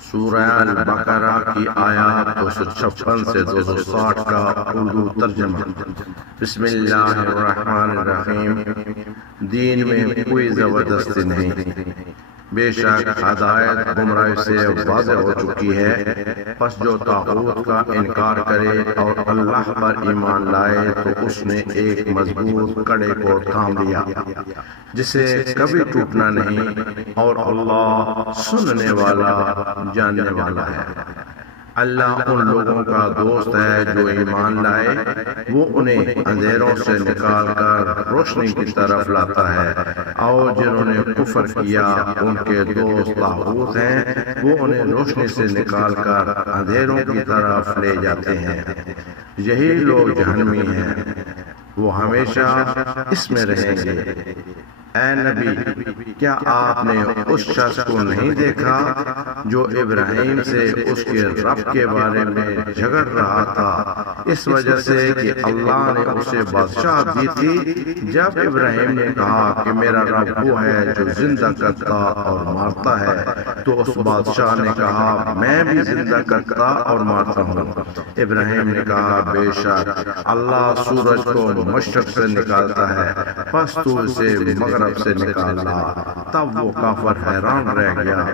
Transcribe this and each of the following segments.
سورہ البقرہ کی آیات 256 سے 260 کا اردو ترجمہ۔ بسم اللہ الرحمن الرحیم۔ دین میں کوئی زبردستی نہیں، بے شک ہدایت گمراہی سے واضح ہو چکی ہے۔ پس جو طاغوت کا انکار کرے اور اللہ پر ایمان لائے تو اس نے ایک مضبوط کڑے کو تھام لیا جسے کبھی ٹوٹنا نہیں، اور اللہ سننے والا جاننے والا ہے۔ اللہ ان لوگوں کا دوست ہے جو ایمان لائے، وہ انہیں اندھیروں سے نکال کر روشنی کی طرف لاتا ہے، اور جنہوں نے کفر کیا ان کے دوست طاغوت ہیں، وہ انہیں روشنی سے نکال کر اندھیروں کی طرف لے جاتے ہیں۔ یہی لوگ جہنمی ہیں، وہ ہمیشہ اس میں رہیں گے۔ اے نبی، کیا آپ نے اس شخص کو نہیں دیکھا جو ابراہیم سے اس کے رب کے بارے میں جھگڑ رہا تھا، اس وجہ سے کہ اللہ نے اسے بادشاہ دی تھی؟ جب ابراہیم نے کہا کہ میرا رب وہ ہے جو زندہ کرتا اور مارتا ہے، تو اس بادشاہ نے کہا میں بھی زندہ کرتا اور مارتا ہوں۔ ابراہیم نے کہا بے شک اللہ سورج کو مشرق سے نکالتا ہے، پس تو اسے مغرب سے نکالا۔ تب وہ کافر حیران رہ گیا،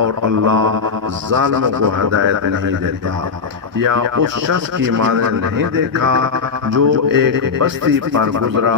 اور اللہ ظالموں کو ہدایت نہیں دیتا۔ یا اس شخص کی ماں نے نہیں دیکھا جو ایک بستی پر گزرا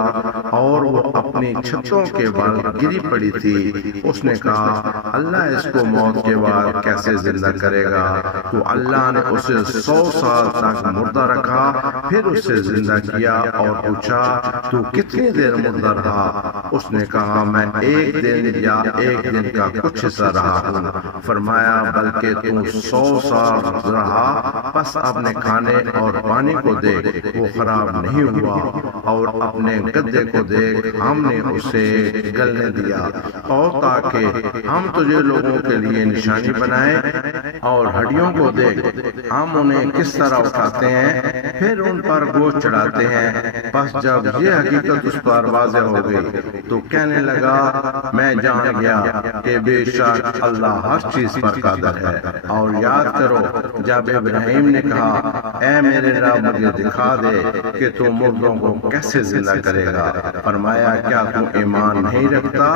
اور وہ اپنی چھتوں کے بال گری پڑی تھی، اس نے کہا اللہ اس کو موت کے بعد کیسے زندہ کرے گا؟ تو اللہ نے اسے 100 سال تک مردہ رکھا، پھر اسے زندہ کیا اور پوچھا تو کتنی دیر مردہ رہا؟ اس نے کہا میں ایک دن یا ایک دن کا کچھ حصہ رہا ہوں۔ فرمایا بلکہ تو 100 سال رہا، پس اپنے کھانے اور پانی کو دیکھ، وہ خراب نہیں ہوا، اور اپنے گدے کو دیکھ، ہم نے اسے گلنے دیا، اور تاکہ ہم تجھے لوگوں کے لیے نشانی بنائے۔ اور ہڈیوں کو دیکھ، ہم انہیں کس طرح اٹھاتے ہیں، پھر ان پر گوشت چڑھاتے ہیں۔ پس جب یہ حقیقت اس پر واضح ہو گئی تو کہنے لگا میں جان گیا کہ بے شک اللہ ہر چیز پر قادر ہے۔ اور یاد کرو جب ابراہیم نے کہا اے میرے رب مجھے دکھا دے کہ تو مردوں کو کیسے زندہ کرے گا؟ فرمایا کیا تو ایمان نہیں رکھتا؟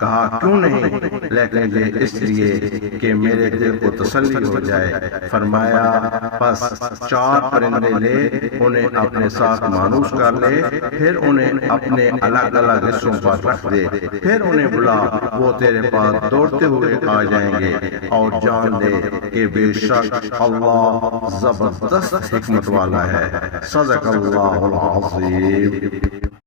کہا کیوں نہیں؟ لیکن یہ اس لیے کہ میرے دل کو تسلی ہو جائے۔ فرمایا پس 4 پرندے لے، انہیں اپنے ساتھ مانوس کر لے، پھر انہیں اپنے الگ الگ حصوں پر رکھ دے، پھر انہیں بلا، وہ تیرے پاس دوڑتے ہوئے آ جائیں گے۔ اور جان لے کہ بے شک اللہ زبردست حکمت والا ہے۔ صدق اللہ العظیم۔